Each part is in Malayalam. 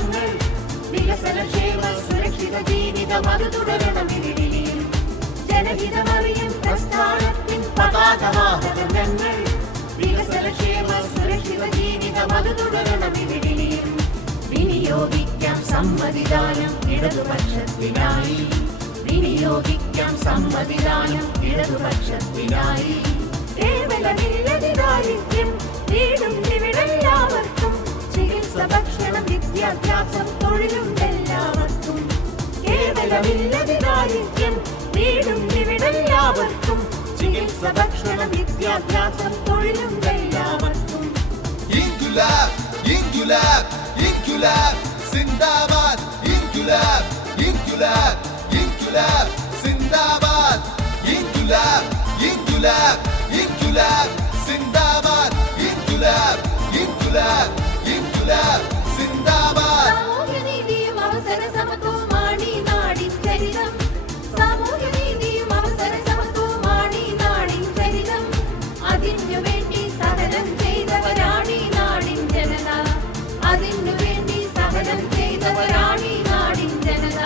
സാധനങ്ങൾ വികസനക്ഷേമ സുരക്ഷിത ജീവിതം അത് തുടരണം ഇവിടെയും ജനഹിതമറിയും പ്രസ്ഥാനത്തിൻ പതാകവാഹകർ ഞങ്ങൾ വികസനക്ഷേമ സുരക്ഷിത ജീവിതം അത് തുടരണം ഇവിടെയും വിനിയോഗിക്കാം സമ്മതിദാനം ഇടതുപക്ഷത്തിനായി വിനിയോഗിക്കാം സമ്മതിദാനം ഇടതുപക്ഷത്തിനായി കേവലമില്ലതിദാരിദ്ര്യം വീടും ഇവിടെല്ലാവർക്കും ചികിത്സ ഭക്ഷണം വിദ്യാഭ്യാസം തൊഴിലും എല്ലാവർക്കും കേവലമില്ലതിദാരിദ്ര്യം വീടും ഇവിടെല്ലാവർക്കും ചികിത്സ ഭക്ഷണം വിദ്യാഭ്യാസം തൊഴിലും എല്ലാവർക്കും ഇൻകുലാബ് ഇൻകുലാബ് ഇൻകുലാബ് സിന്ദാബാദ് ഇൻകുലാബ് ഇൻകുലാബ് ഇൻകുലാബ് സിന്ദാബാദ് ഇൻകുലാബ് ഇൻകുലാബ് ഇൻകുലാബ് സിന്ദാബാദ് ഇൻകുലാബ് ഇൻകുലാബ് ഇൻകുലാബ് സിന്ദാബാദ് സാമൂഹ്യനീതിയും അവസര സമത്വവുമാണ് ഈ നാടിൻ ചരിതം സാമൂഹ്യനീതിയും അവസര സമത്വവുമാണ് ഈ നാടിൻ ചരിതം അതിനു വേണ്ടി സഹനം ചെയ്തവരാണ് ഈ നാടിൻ ജനത അതിനു വേണ്ടി സഹനം ചെയ്തവരാണ് ഈ നാടിൻ ജനത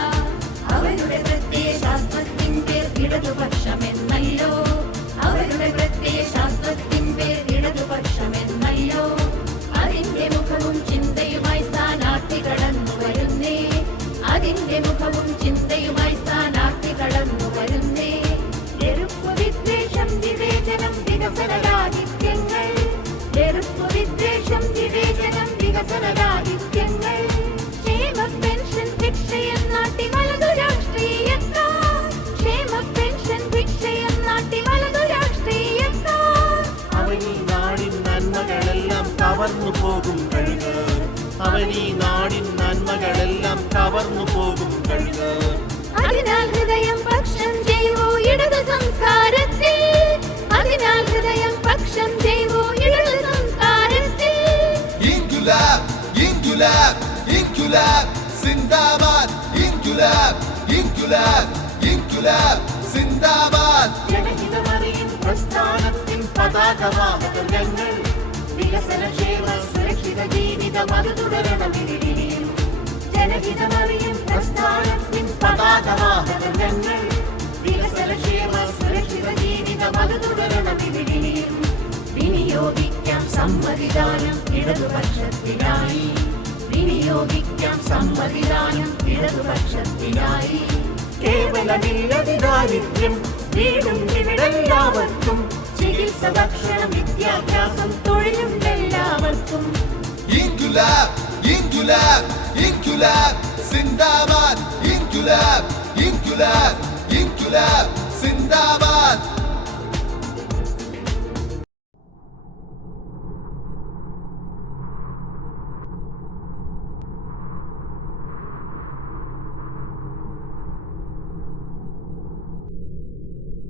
അവരുടെ പ്രത്യയശാസ്ത്രത്തിൻ പേർ ഇടതുപക്ഷമെന്നല്ലോ അവരുടെ പ്രത്യയശാസ്ത്രത്തിൻ പേർ ഇടതുപക്ഷമെന്നല്ലോ അതിന്റെ മുഖവും ചിന്തയുമായി സ്ഥാനാർത്ഥി കടന്നു വരുന്നേ അതിന്റെ മുഖവും ചിന്തയുമായി സ്ഥാനാർത്ഥി കടന്നു വരുന്നേ വെറുപ്പ് വിദ്വേഷം വിവേചനം വികസന രാഹിത്യങ്ങൾ വെറുപ്പ് വിദ്വേഷം വിവേചനം വികസന രാഹിത്യങ്ങൾ ക്ഷേമ പെൻഷൻ ഭിക്ഷയം നാട്ടി വലതു രാഷ്ട്രീയക്കാർ ക്ഷേമ പെൻഷൻ ഭിക്ഷയം നാട്ടി വലതു രാഷ്ട്രീയക്കാർ അവനീ നാടിൻ നന്മകളെല്ലാം കവർന്നു പോകും കഴുകർ അവനീ നാടിൻ നന്മകളെല്ലാം കവർന്നു പോകും കഴുകർ അതിനാൽ ഹൃദയം പക്ഷം ചെയ്വോ ഇടത് സംസ്കാരത്തിൽ അതിനാൽ ഹൃദയം പക്ഷം ചെയ്വോ ഇടത് സംസ്കാരത്തിൽ ഇൻകുലാബ് ഇൻകുലാബ് ഇൻകുലാബ് സിന്ദാബാദ് ഇൻകുലാബ് ഇൻകുലാബ് ഇൻകുലാബ് സിന്ദാബാദ് ജനഹിതമറിയും പ്രസ്ഥാനത്തിൻ പതാകവാഹകർ ഞങ്ങൾ വികസനക്ഷേമ സുരക്ഷിത ജീവിതം അത് തുടരണം ഇവിടെയും ജനഹിതമറിയും പ്രസ്ഥാനത്തിൻ പതാകവാഹകർ ഞങ്ങൾ വികസനക്ഷേമ സുരക്ഷിത ജീവിതം അത് തുടരണം ഇവിടെയും വിനിയോഗിക്കാം സമ്മതിദാനം ഇടതുപക്ഷത്തിനായി വിനിയോഗിക്കാം സമ്മതിദാനം ഇടതുപക്ഷത്തിനായി കേവലമില്ലതിദാരിദ്ര്യം വീടും ഇവിടെല്ലാവർക്കും ചികിത്സ ഭക്ഷണം വിദ്യാഭ്യാസം തൊഴിലും എല്ലാവർക്കും ഇൻകുലാബ് ഇൻകുലാബ് ഇൻകുലാബ് സിന്ദാബാദ് ഇൻകുലാബ് ഇൻകുലാബ് ഇൻകുലാബ് സിന്ദാബാദ്